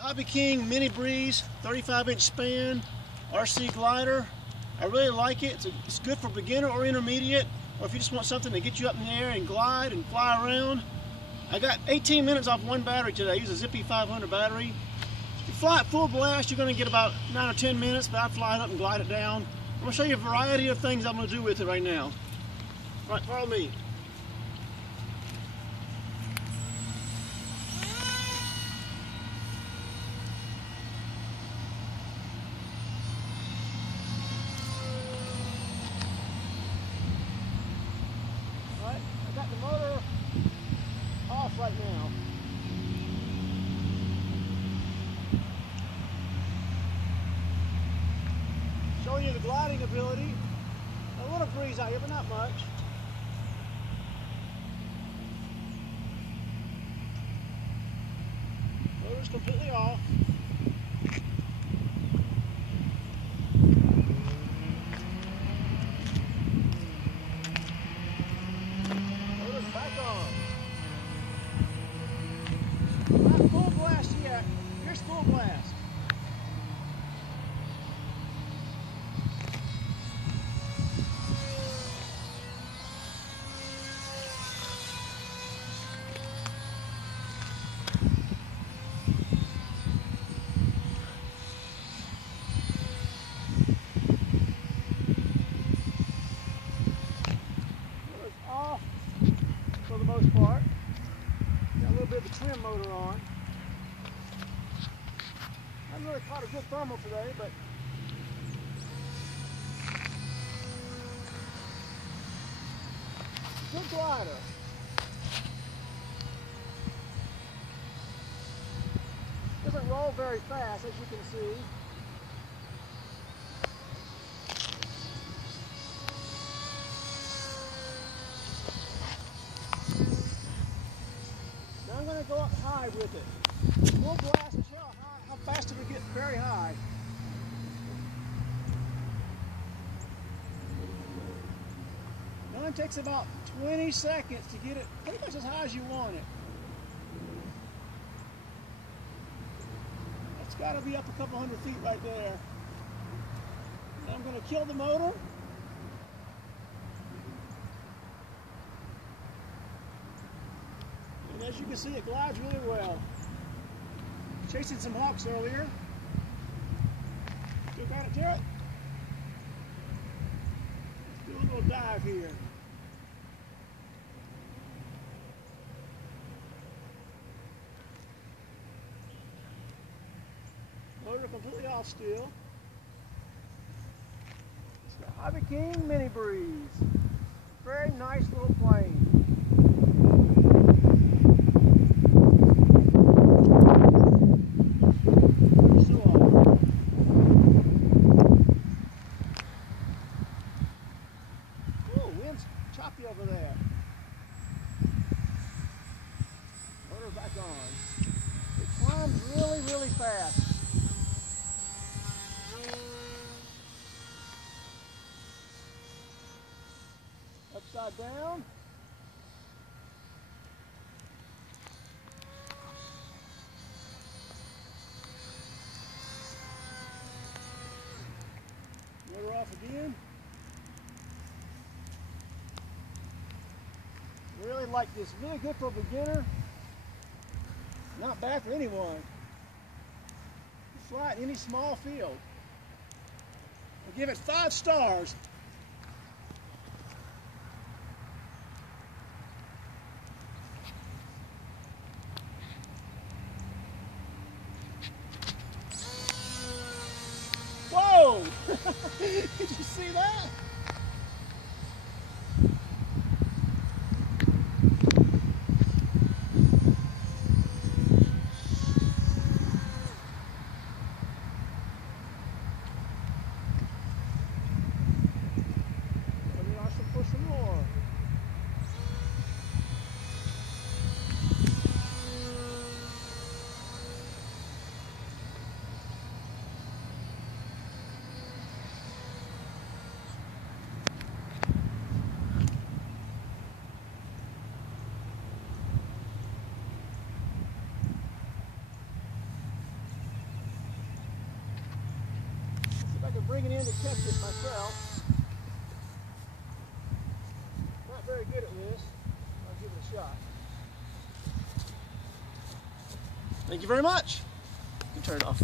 Hobbyking Mini Breeze 35-inch span RC glider. I really like it. It's good for beginner or intermediate, or if you just want something to get you up in the air and glide and fly around. I got 18 minutes off one battery today. I use a Zippy 500 battery. If you fly at full blast, you're going to get about 9 or 10 minutes, but I fly it up and glide it down. I'm going to show you a variety of things I'm going to do with it right now. All right, follow me. I got the motor off right now. Showing you the gliding ability. A little breeze out here, but not much. Motor's completely off. Back on. Not full blast yet. Here's full blast. Motor's off. For the most part. Got a little bit of the trim motor on. I haven't really caught a good thermal today, but good glider. Doesn't roll very fast, as you can see. I'm going to go up high with it. Full blast and show how fast it will get very high. Now it takes about 20 seconds to get it pretty much as high as you want it. It's got to be up a couple hundred feet right there. Now I'm going to kill the motor. As you can see, it glides really well. Chasing some hawks earlier. Still got it, Jarrett? Let's do a little dive here. Motor completely off still. It's the Hobbyking Mini Breeze. Very nice little plane. Choppy over there. Motor back on. It climbs really, really fast. Upside down. Motor off again. Really like this. Really good for a beginner. Not bad for anyone. Fly in any small field. I'll give it 5 stars. Whoa! Did you see that? For some more. bring it in to test it myself. Not very good at this. I'll give it a shot. Thank you very much. You can turn it off.